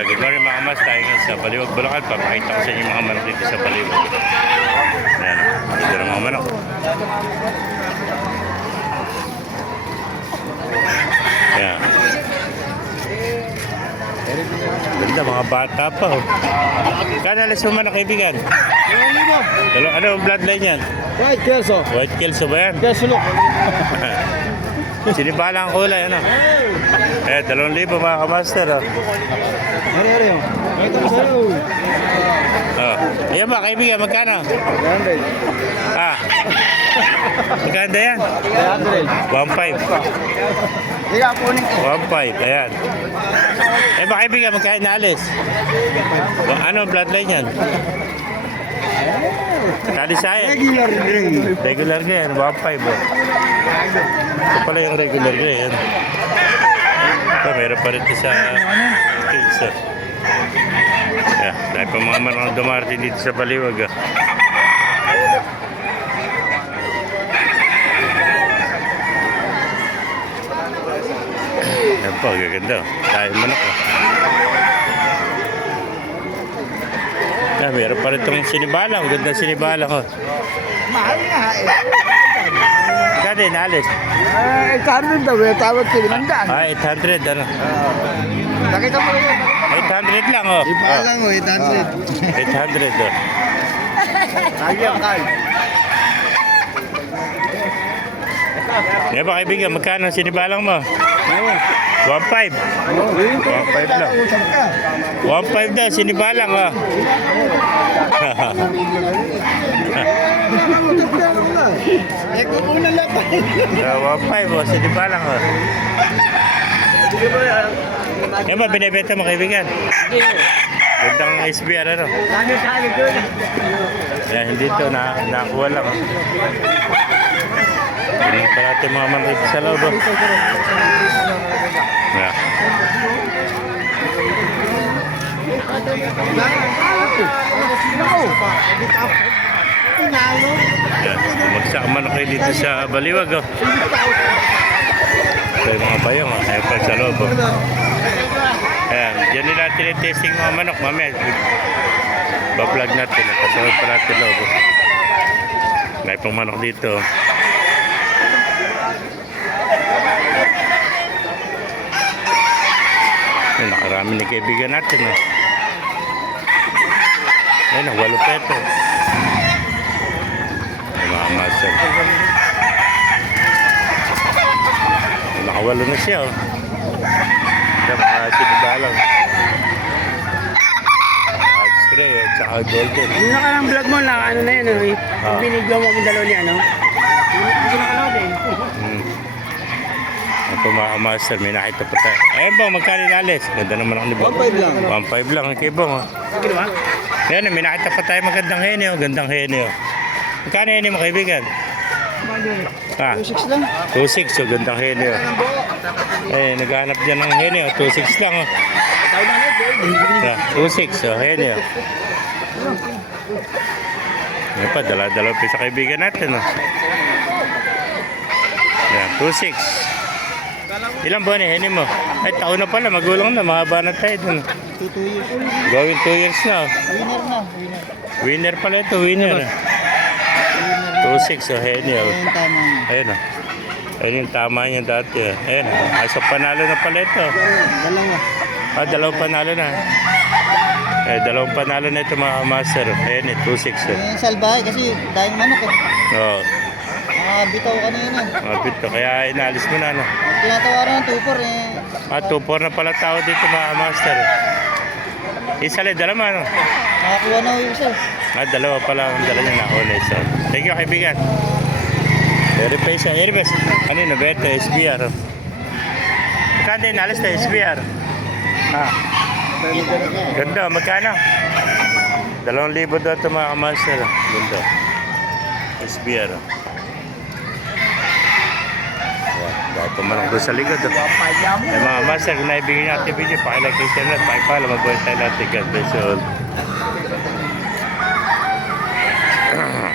Good morning mga kamas, tayo ngayon sa Baliwag, Bulacan. Papakita ko sa inyo mga manok dito sa Baliwag. Ayan, dito na mga manok. Ayan. Ganda, mga bata pa. Oh. Kanalas mo manok, kaibigan? Ano ang bloodline yan? White Kelso. White Kelso ba yan? Kelso look. Sinibala ang kulay, ano? 2,000 mga kamaster, oh. Hari-hari oh. Ito sa'yo. Oh. Ayan ba, kaibigan, magkano? 100. Ah. Magkano yan? 100. 1.5. Hindi ka kunin ko. 1.5, ayan. Eh ba, kaibigan, magkano naalis? Ano ang bloodline yan? Kalisaya. Regular grade. Regular na yan, 1.5, oh. Ito pala yung regular na yan. Ito, meron pa rin ito sa cage, oh. Yeah, dahil pa mga manang dumarating dito sa Baliwag, oh. Yan po, gaganda, oh. Dahil manok, oh. Yeah, meron pa rin itong sinibalang. Ganda sinibalang, oh. Mahal nga eh. Ganda, inalis. Kanin daw eh. Tawag ko 500. Ah, 800, ano? Nakita mo yun. 800 lang, oh. Ipalang mo 800. 800, oh. Lagi ang kain. Yan ba, kaibigan, magkano ang sinibalang mo? 1.5. 1.5 lang. 1.5 daw, sinibalang, oh. Eh, kukunan lang pa. 1.5, oh, sinibalang, oh. Yan ba, binibenta mo, kaibigan? Gandang SBR, ano? Yan, hindi ito, nakuha lang, oh. Tingnan pa natin mga manok sa loob, oh. Yeah. Yan, magsak manok kayo dito sa Baliwag, oh. Ito yung mga bayong, oh. Ayan pa sa loob, oh. Ayan, dyan nila tinitesting mga manok, mamaya. Bablog natin, napasawag pa natin loob, oh. May pang manok dito, oh. Ay, nakarami ni kaibigan natin, eh. Ayun, 8 peto. Ay, mga masal. Ay, nakawalo na siya, oh. Ito, mga sinibalang. X-ray, at saka golden. Yung nakarang vlog mo na ano na yun, yung binigyan mo akong dalaw ni ano? Hindi ko nakanood eh. Ito mga master, may nakita pa tayo. Ayun bang, magkano inalis? Ganda naman ako ni Bong. 1.5 lang. 1.5 lang, kay Bong, oh. Sige ba? Ayan, may nakita pa tayo magandang hene, oh. Gandang hene, oh. Magkano hene mo, kaibigan? Ah, 26 lang. 2.6, oh. Gandang hene, oh. Eh, naghahanap dyan ng hene, oh. 2.6 lang, oh. Yeah, 2.6, oh. Hene, oh. Yan pa, dala-dala pa sa kaibigan natin, oh. Yan, 2.6. Ilang buwan eh, hene mo? Ay, taon na pala, magulang na, mahaba na tayo dun. 2 years. Gawin 2 years na. Winner na. Winner. Winner pala ito, winner. 2.6, oh, hene, oh. Ayun tama niya. Ayun, oh. Ayun yung tama niya dati, oh. Ayun, oh. Asa panalo na pala ito. Dalawa. Ah, 2 panalo na. Eh, 2 panalo na ito mga master. Ayun, 2.6, oh. Yung salbahe kasi dahil manok eh. Oo, Bitaw kanina. mabit to. Kaya inalis mo na, no? Tinatawaran ng 2-4 eh. Ah, 2.4 na pala tao dito mga master. Isa lang, dala mo, ano? Nakakuha na yung isa. Ah, 2 pala ang dala niya na una isa. Thank you, kaibigan. Verify siya. Airbus. Ano yun? Nabeta, SBR. Oh. Magkano din alas na SBR? Ah. Ganda, magkano? 2,000 daw ito mga master. Ganda. SBR. Oh. Dahil pumanong doon sa likod. Oh. Eh, mga master, kung naibigyan natin video, pakilike kayo sa lahat. Pakipala, mag-buhay tayo natin. God bless you all.